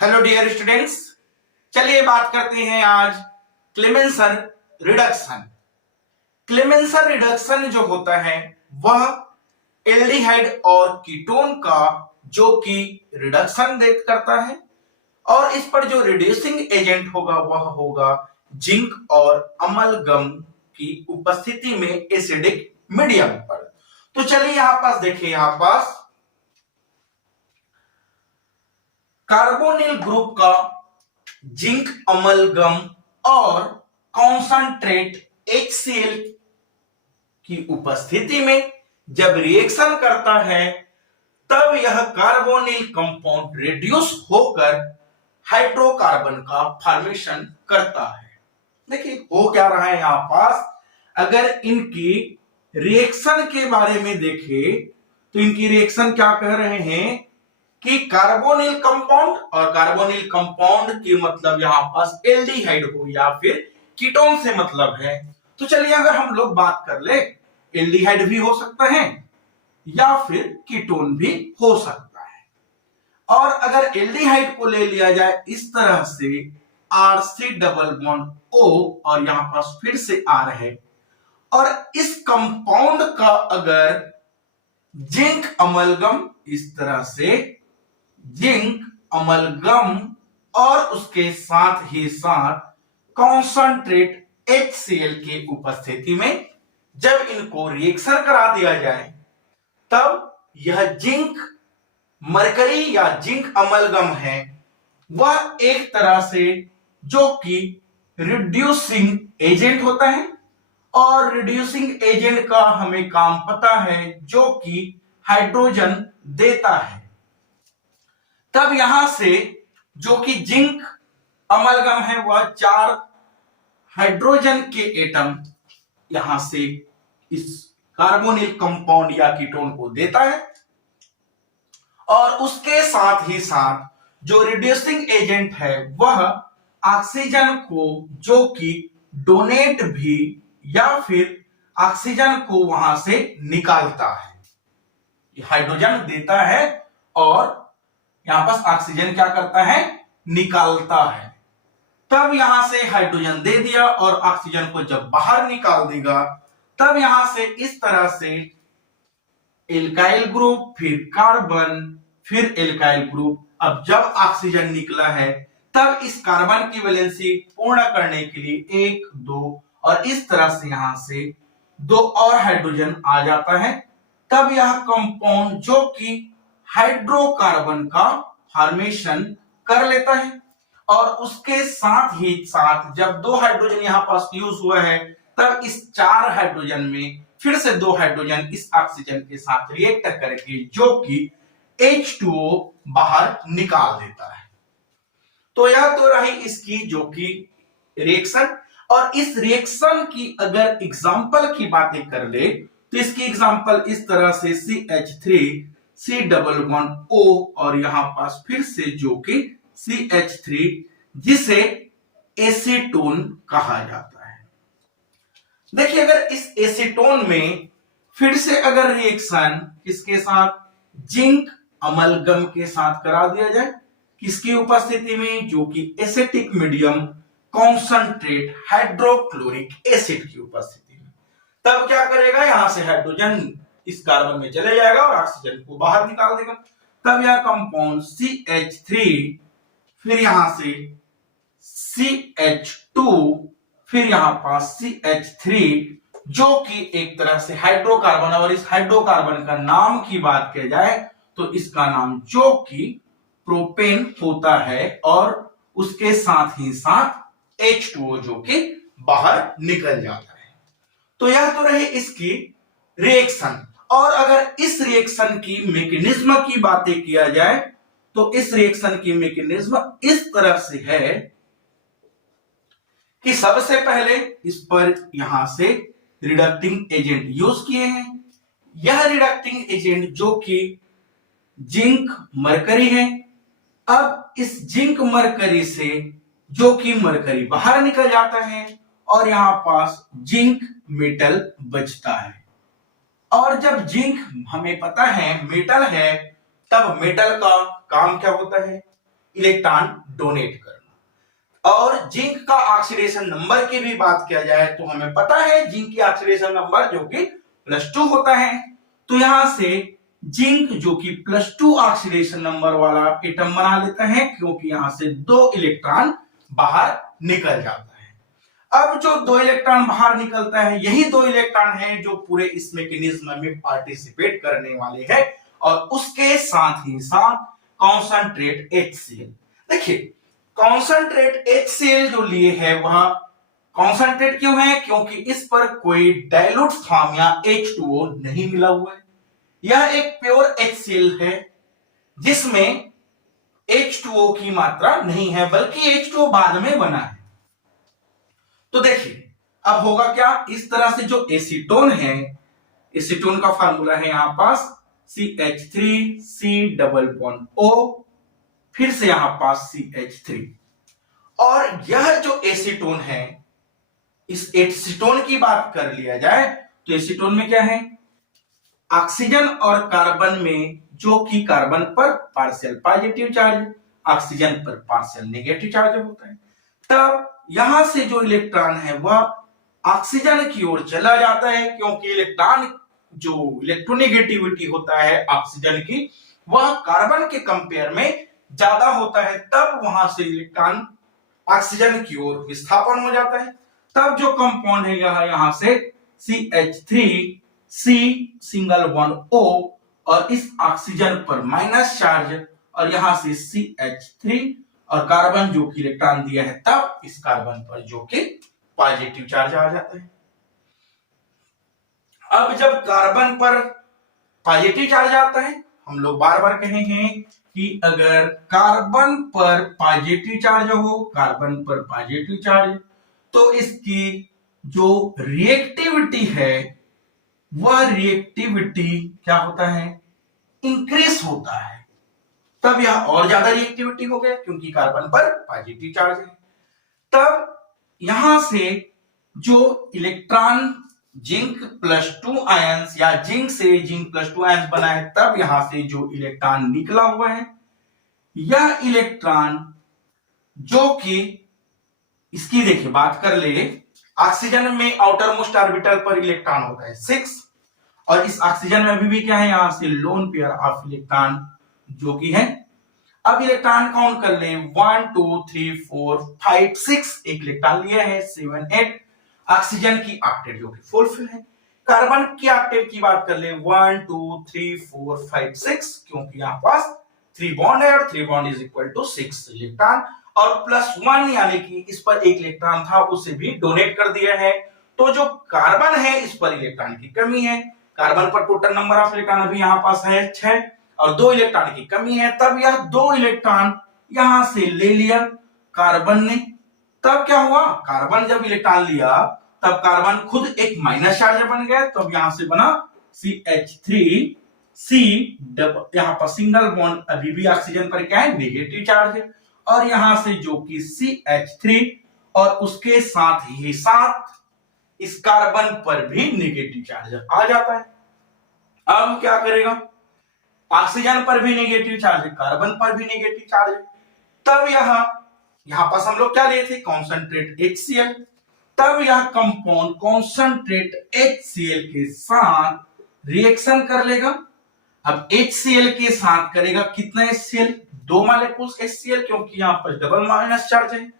Hello dear students, चलिए बात करते हैं आज क्लेमेंसन रिडक्शन। क्लेमेंसन रिडक्शन जो होता है वह एल्डिहाइड और कीटोन का जो कि रिडक्शन करता है और इस पर जो रिड्यूसिंग एजेंट होगा वह होगा जिंक और अमलगम की उपस्थिति में एसिडिक मीडियम पर। तो चलिए यहां पास देखिए, यहां पास कार्बोनिल ग्रुप का जिंक अमलगम और कॉन्संट्रेट HCl की उपस्थिति में जब रिएक्शन करता है तब यह कार्बोनिल कंपाउंड रिड्यूस होकर हाइड्रोकार्बन का फॉर्मेशन करता है। देखिए हो क्या रहा है यहां पास, अगर इनकी रिएक्शन के बारे में देखें तो इनकी रिएक्शन क्या कह रहे हैं कि कार्बोनिल कंपाउंड, और कार्बोनिल कंपाउंड की मतलब यहां पास एल्डिहाइड हो या फिर कीटोन से मतलब है। तो चलिए अगर हम लोग बात कर ले, एल्डिहाइड भी हो सकता है या फिर कीटोन भी हो सकता है। और अगर एल्डिहाइड को ले लिया जाए इस तरह से RC डबल बॉन्ड O और यहां पास फिर से R है, और इस कंपाउंड का अगर जिंक अमलगम इस तरह से जिंक अमलगम और उसके साथ ही साथ कॉन्संट्रेट HCl के उपस्थिति में जब इनको रिएक्शन करा दिया जाए तब यह जिंक मरकरी या जिंक अमलगम है वह एक तरह से जो कि रिड्यूसिंग एजेंट होता है, और रिड्यूसिंग एजेंट का हमें काम पता है जो कि हाइड्रोजन देता है। तब यहां से जो कि जिंक अमलगम है वह 4 हाइड्रोजन के एटम यहां से इस कार्बोनिल कंपाउंड या कीटोन को देता है, और उसके साथ ही साथ जो रिड्यूसिंग एजेंट है वह ऑक्सीजन को जो कि डोनेट भी या फिर ऑक्सीजन को वहां से निकालता है। हाइड्रोजन देता है और यहां पास ऑक्सीजन क्या करता है, निकालता है। तब यहां से हाइड्रोजन दे दिया और ऑक्सीजन को जब बाहर निकाल देगा तब यहां से इस तरह से एल्काइल ग्रुप, फिर कार्बन, फिर एल्काइल ग्रुप। अब जब ऑक्सीजन निकला है तब इस कार्बन की वैलेंसी पूर्ण करने के लिए 1 2 और इस तरह से यहां से 2 और हाइड्रोजन आ जाता है। तब यह कंपाउंड जो कि हाइड्रोकार्बन का फॉर्मेशन कर लेता है, और उसके साथ ही साथ जब 2 हाइड्रोजन यहां पास यूज हुआ है तब इस 4 हाइड्रोजन में फिर से 2 हाइड्रोजन इस ऑक्सीजन के साथ रिएक्ट करके जो कि H2O बाहर निकाल देता है। तो यह तो रही इसकी जो कि रिएक्शन। और इस रिएक्शन की अगर एग्जांपल की बातें कर ले तो इसकी एग्जांपल इस तरह से CH3 C double bond O और यहां पास फिर से जो कि CH3 जिसे एसीटोन कहा जाता है। देखिए अगर इस एसीटोन में फिर से अगर रिएक्शन किसके साथ, जिंक अमलगम के साथ करा दिया जाए, किसकी उपस्थिति में, जो कि acetic medium concentrate hydrochloric acid की उपस्थिति में, तब क्या करेगा, यहां से हाइड्रोजन इस कार्बन में चले जाएगा और ऑक्सीजन को बाहर निकाल देगा। तब यह कंपाउंड CH3 फिर यहां से CH2 फिर यहां पास CH3 जो कि एक तरह से हाइड्रोकार्बन, और इस हाइड्रोकार्बन का नाम की बात की जाए तो इसका नाम जो कि प्रोपेन होता है, और उसके साथ ही साथ H2O जो कि बाहर निकल जाता है। तो यह तो रही इसकी रिएक्शन। और अगर इस रिएक्शन की मैकेनिज्म की बातें किया जाए तो इस रिएक्शन की मैकेनिज्म इस तरह से है कि सबसे पहले इस पर यहां से रिडक्टिंग एजेंट यूज किए हैं। यह रिडक्टिंग एजेंट जो कि जिंक मरकरी है, अब इस जिंक मरकरी से जो कि मरकरी बाहर निकल जाता है और यहां पास जिंक मेटल बचता है। और जब जिंक हमें पता है मेटल है, तब मेटल का काम क्या होता है, इलेक्ट्रॉन डोनेट करना। और जिंक का ऑक्सीडेशन नंबर की भी बात किया जाए तो हमें पता है जिंक की ऑक्सीडेशन नंबर जो कि +2 होता है। तो यहां से जिंक जो कि +2 ऑक्सीडेशन नंबर वाला एटम बना लेता है, क्योंकि यहां से 2 इलेक्ट्रॉन बाहर निकल जाता है। अब जो 2 इलेक्ट्रॉन बाहर निकलता है, यही 2 इलेक्ट्रॉन है जो पूरे इस मैकेनिज्म में पार्टिसिपेट करने वाले हैं, और उसके साथ ही साथ कॉन्सेंट्रेट HCl। देखिए कॉन्सेंट्रेट HCl जो लिए है वह कॉन्सेंट्रेट क्यों है, क्योंकि इस पर कोई डाइल्यूट फॉर्म या H2O नहीं मिला हुआ है। यह एक प्योर HCl है जिसमें H2O की मात्रा नहीं है, बल्कि H2O बाद में बना है। तो देखिए अब होगा क्या, इस तरह से जो एसीटोन है, एसीटोन का फार्मूला है यहां पास CH3C डबल बॉन्ड O, फिर से यहां पास CH3। और यह जो एसीटोन है, इस एसीटोन की बात कर लिया जाए तो एसीटोन में क्या है, ऑक्सीजन और कार्बन में जो कि कार्बन पर पार्शियल पॉजिटिव चार्ज, ऑक्सीजन पर पार्शियल नेगेटिव चार्ज होता है। तब यहां से जो इलेक्ट्रॉन है वह ऑक्सीजन की ओर चला जाता है, क्योंकि इलेक्ट्रॉन जो इलेक्ट्रोनेगेटिविटी होता है ऑक्सीजन की, वह कार्बन के कंपेयर में ज्यादा होता है। तब वहां से इलेक्ट्रॉन ऑक्सीजन की ओर विस्थापन हो जाता है। तब जो कंपाउंड है यहां से CH3C सिंगल बॉन्ड O, और इस ऑक्सीजन पर माइनस चार्ज, और यहां से CH3 और कार्बन जो कि इलेक्ट्रॉन दिया है, तब इस कार्बन पर जो कि पॉजिटिव चार्ज आ जाता है। अब जब कार्बन पर पॉजिटिव चार्ज आता है, हम लोग बार बार कहे हैं कि अगर कार्बन पर पॉजिटिव चार्ज हो, कार्बन पर पॉजिटिव चार्ज, तो इसकी जो रिएक्टिविटी है वह रिएक्टिविटी क्या होता है, इंक्रीज होता है। तब यह और ज्यादा रिएक्टिविटी हो गया क्योंकि कार्बन पर पॉजिटिव चार्ज है। तब यहां से जो इलेक्ट्रॉन जिंक +2 आयंस या जिंक से जिंक +2 आयंस बना है, तब यहां से जो इलेक्ट्रॉन निकला हुआ है, यह इलेक्ट्रॉन जो कि इसकी देखिए बात कर ले, ऑक्सीजन में आउटर मोस्ट ऑर्बिटल पर इलेक्ट्रॉन होता है 6, और इस ऑक्सीजन में अभी भी क्या है, यहां से लोन पेयर ऑफ इलेक्ट्रॉन जो कि है। अब इलेक्ट्रॉन काउंट कर ले, 1 2 3 4 5 6 एक इलेक्ट्रॉन लिया है, 7 8। ऑक्सीजन की ऑक्टेट जो कि फुलफिल है। कार्बन की ऑक्टेट की बात कर ले, 1 2 3 4 5 6, क्योंकि यहां पास 3 बॉन्ड है और 3 bond is equal to 6 electron, और +1 यानी कि इस पर एक इलेक्ट्रॉन था उसे भी डोनेट कर दिया है। तो जो कार्बन है इस पर इलेक्ट्रॉन की कमी है। कार्बन पर टोटल नंबर ऑफ इलेक्ट्रॉन अभी यहां पास है 6, और 2 इलेक्ट्रॉन की कमी है। तब यह 2 इलेक्ट्रॉन यहां से ले लिया कार्बन ने। तब क्या हुआ, कार्बन जब इलेक्ट्रॉन लिया तब कार्बन खुद एक माइनस चार्ज बन गया, तब यहां से बना CH3C, यहां पर सिंगल बॉन्ड, अभी भी ऑक्सीजन पर क्या है, नेगेटिव चार्ज है, और यहां से जो कि CH3 और उसके साथ ही साथ इस कार्बन पर भी नेगेटिव चार्ज आ जाता है। अब क्या करेगा, ऑक्सीजन पर भी नेगेटिव चार्ज है, कार्बन पर भी नेगेटिव चार्ज है। तब यहां पास हम लोग क्या लिए थे, कॉन्सेंट्रेट HCl। तब यह कंपाउंड कॉन्सेंट्रेट HCl के साथ रिएक्शन कर लेगा। अब HCl के साथ करेगा कितना HCl, 2 मॉलिक्यूल्स HCl, क्योंकि यहां पर डबल माइनस चार्ज है।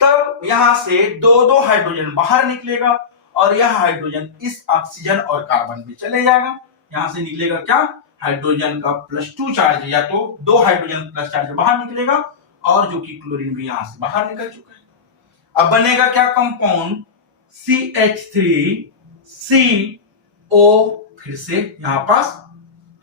तब यहां से 2 हाइड्रोजन बाहर निकलेगा, और यह हाइड्रोजन इस ऑक्सीजन और कार्बन में चले जाएगा। यहां से निकलेगा क्या, हाइड्रोजन का +2 चार्ज, या तो 2 हाइड्रोजन प्लस चार्ज बाहर निकलेगा, और जो कि क्लोरीन भी यहां से बाहर निकल चुका है। अब बनेगा क्या कंपाउंड, CH3CO, फिर से यहां पास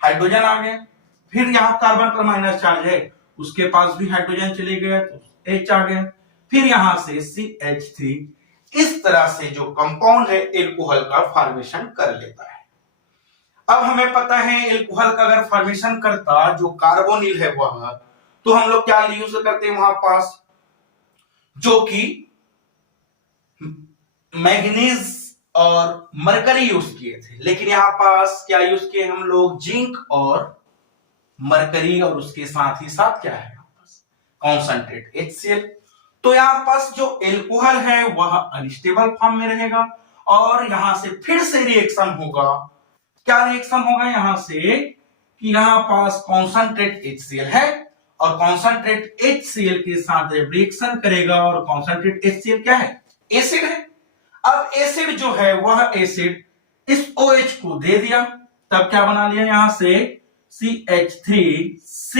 हाइड्रोजन आ गया, फिर यहां कार्बन पर माइनस चार्ज है, उसके पास भी हाइड्रोजन चले गया तो H आ गया, फिर यहां से CH3। इस तरह से जो कंपाउंड है एल्कोहल का फॉर्मेशन कर लेता है। अब हमें पता है एल्कोहल का अगर फॉर्मेशन करता जो कार्बोनिल है वह, तो हम लोग क्या यूज करते हैं वहां पास, जो कि मैग्नीज और मरकरी यूज किए थे, लेकिन यहां पास क्या यूज किए हम लोग, जिंक और मरकरी, और उसके साथ ही साथ क्या है कॉन्सेंट्रेट HCl। तो यहाँ पास जो एल्कोहल है वह अनस्टेबल फॉर्म में रहेगा और यहां से फिर से रिएक्शन होगा। क्या रिएक्शन होगा यहां से कि यहां पास कॉन्सेंट्रेट HCl है और कॉन्सेंट्रेट HCl के साथ रिएक्शन करेगा और कॉन्सेंट्रेट HCl क्या है? एसिड है। अब एसिड जो है वह एसिड इस OH को दे दिया, तब क्या बना लिया यहां से CH3C,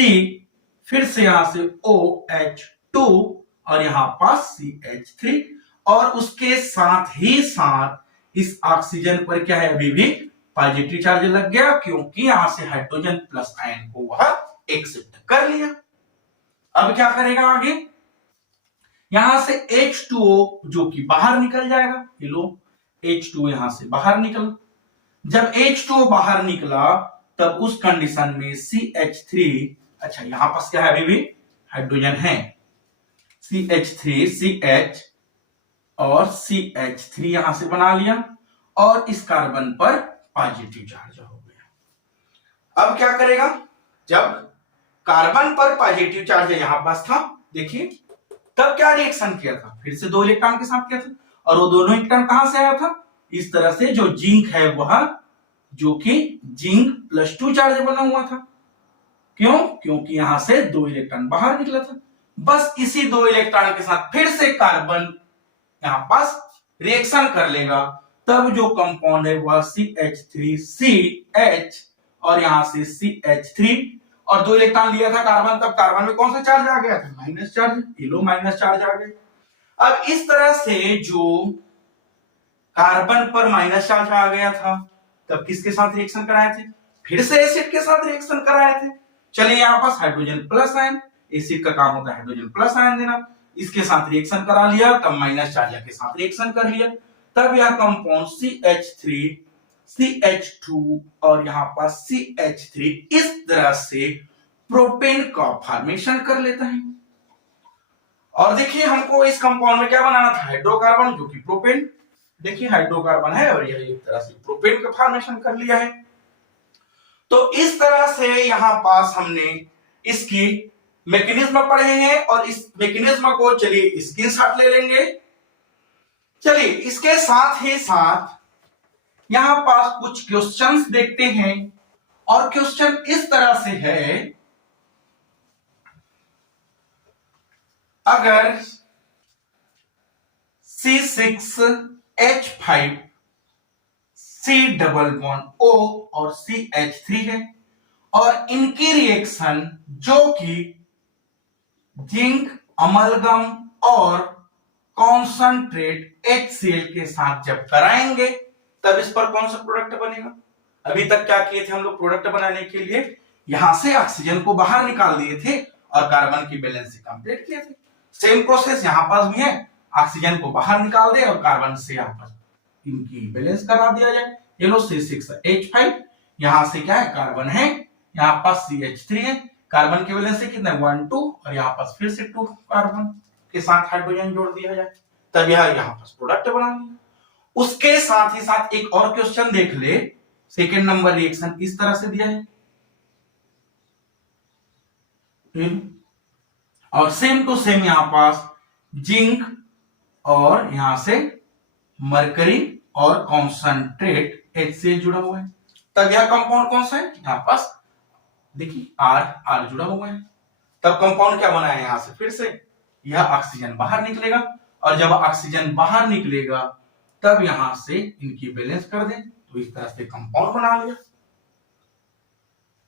फिर से यहां से OH2 और यहां पास CH3 और उसके साथ ही साथ इस ऑक्सीजन पर क्या है अभी भी पॉजिटिव चार्ज लग गया क्योंकि यहां से हाइड्रोजन प्लस आयन को वह एक्सेप्ट कर लिया। अब क्या करेगा आगे? यहां से H2O जो कि बाहर निकल जाएगा, ये लो H2O यहां से बाहर निकला। जब H2O बाहर निकला तब उस कंडीशन में CH3, अच्छा यहां पास क्या है अभी भी हाइड्रोजन है, CH3CH और CH3 यहां से बना लिया और इस कार्बन पर पॉजिटिव चार्ज हो गया। अब क्या करेगा? जब कार्बन पर पॉजिटिव चार्ज यहां पास था, देखिए तब क्या रिएक्शन किया था? फिर से 2 इलेक्ट्रॉन के साथ किया था और वो दोनों इलेक्ट्रॉन कहां से आया था? इस तरह से जो जिंक है वह जो कि जिंक +2 चार्ज बना हुआ था। क्यों? क्योंकि यहां से 2 इलेक्ट्रॉन बाहर निकला था। बस इसी 2 इलेक्ट्रॉन के साथ फिर से कार्बन यहां पास रिएक्शन कर लेगा, तब जो कंपाउंड है वह CH3CH और यहां से CH3 और 2 इलेक्ट्रॉन लिया था कार्बन, तब कार्बन में कौन सा चार्ज आ गया था? माइनस चार्ज, लो माइनस चार्ज आ गया। अब इस तरह से जो कार्बन पर माइनस चार्ज आ गया था तब किसके साथ रिएक्शन कराए थे? फिर से एसिड के साथ रिएक्शन कराए थे। चलिए यहां पास हाइड्रोजन प्लस आयन, एसिड का काम होता है हाइड्रोजन प्लस आयन देना, इसके साथ रिएक्शन करा लिया, तब माइनस चार्ज के साथ रिएक्शन कर लिया, तब यह कंपाउंड CH3 CH2 और यहां पास CH3 इस तरह से प्रोपेन का फॉर्मेशन कर लेता है। और देखिए हमको इस कंपाउंड में क्या बनाना था? हाइड्रोकार्बन जो कि प्रोपेन, देखिए हाइड्रोकार्बन है और यह एक तरह से प्रोपेन का फॉर्मेशन कर लिया है। तो इस तरह से यहां पास हमने इसकी मैकेनिज्म पढ़े हैं और इस मैकेनिज्म को चलिए स्क्रीनशॉट ले लेंगे। चलिए इसके साथ ही साथ यहां पास कुछ क्वेश्चंस देखते हैं और क्वेश्चन इस तरह से है, अगर C6H5 C++O और CH3 है और इनकी रिएक्शन जो कि जिंक अमलगम और कॉन्सेंट्रेट HCl के साथ जब कराएंगे तब इस पर कौन सा प्रोडक्ट बनेगा? अभी तक क्या किए थे हम लोग? प्रोडक्ट बनाने के लिए यहां से ऑक्सीजन को बाहर निकाल दिए थे और कार्बन की बैलेंस कंप्लीट किए थे। सेम प्रोसेस यहां पास भी है, ऑक्सीजन को बाहर निकाल दे और कार्बन से यहां पर इनकी बैलेंस करा दिया जाए। ये लो C6H5, यहां से क्या है कार्बन है, यहां पास CH3 है, कार्बन के बैलेंस से कितना 1 2 और यहां पास फिर से 2 कार्बन के साथ हाइड्रोजन जोड़ दिया जाए, तब यहां पास प्रोडक्ट बना लिया। उसके साथ ही साथ एक और क्वेश्चन देख ले, सेकंड नंबर रिएक्शन इस तरह से दिया है और सेम टू सेम यहां पास जिंक और यहां से मरकरी और कॉन्सेंट्रेट HCl जुड़ा हुआ है, तब यह कंपाउंड कौन सा है? यहां पास देखिए R जुड़ा हुआ है, तब कंपाउंड क्या बना है? यहां से फिर से यह ऑक्सीजन बाहर निकलेगा और जब ऑक्सीजन बाहर निकलेगा तब यहां से इनकी बैलेंस कर दें, तो इस तरह से कंपाउंड बना लिया।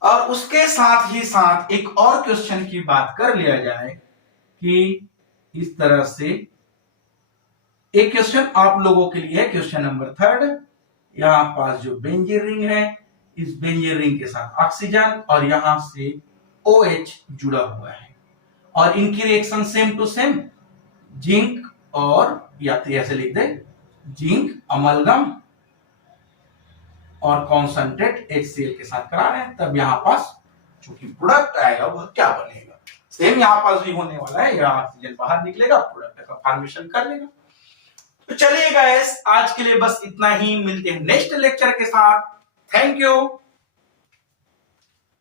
और उसके साथ ही साथ एक और क्वेश्चन की बात कर लिया जाए कि इस तरह से एक क्वेश्चन आप लोगों के लिए, क्वेश्चन नंबर 3, यहां पास जो बेंजीन रिंग है, इस बेंजीन रिंग के साथ ऑक्सीजन और यहां से OH जुड़ा हुआ है और इनकी reaction same to same zinc और या तो ऐसे लिख दे जिंक अमलगम और कॉन्सेंट्रेट HCl के साथ करा रहे हैं, तब यहां पास जो कि प्रोडक्ट आएगा वह क्या बनेगा? सेम यहां पास भी होने वाला है, यहां ऑक्सीजन बाहर निकलेगा, प्रोडक्ट का फॉर्मेशन कर लेगा। तो चलिए गाइस आज के लिए बस इतना ही, मिलते हैं नेक्स्ट लेक्चर के साथ। Thank you.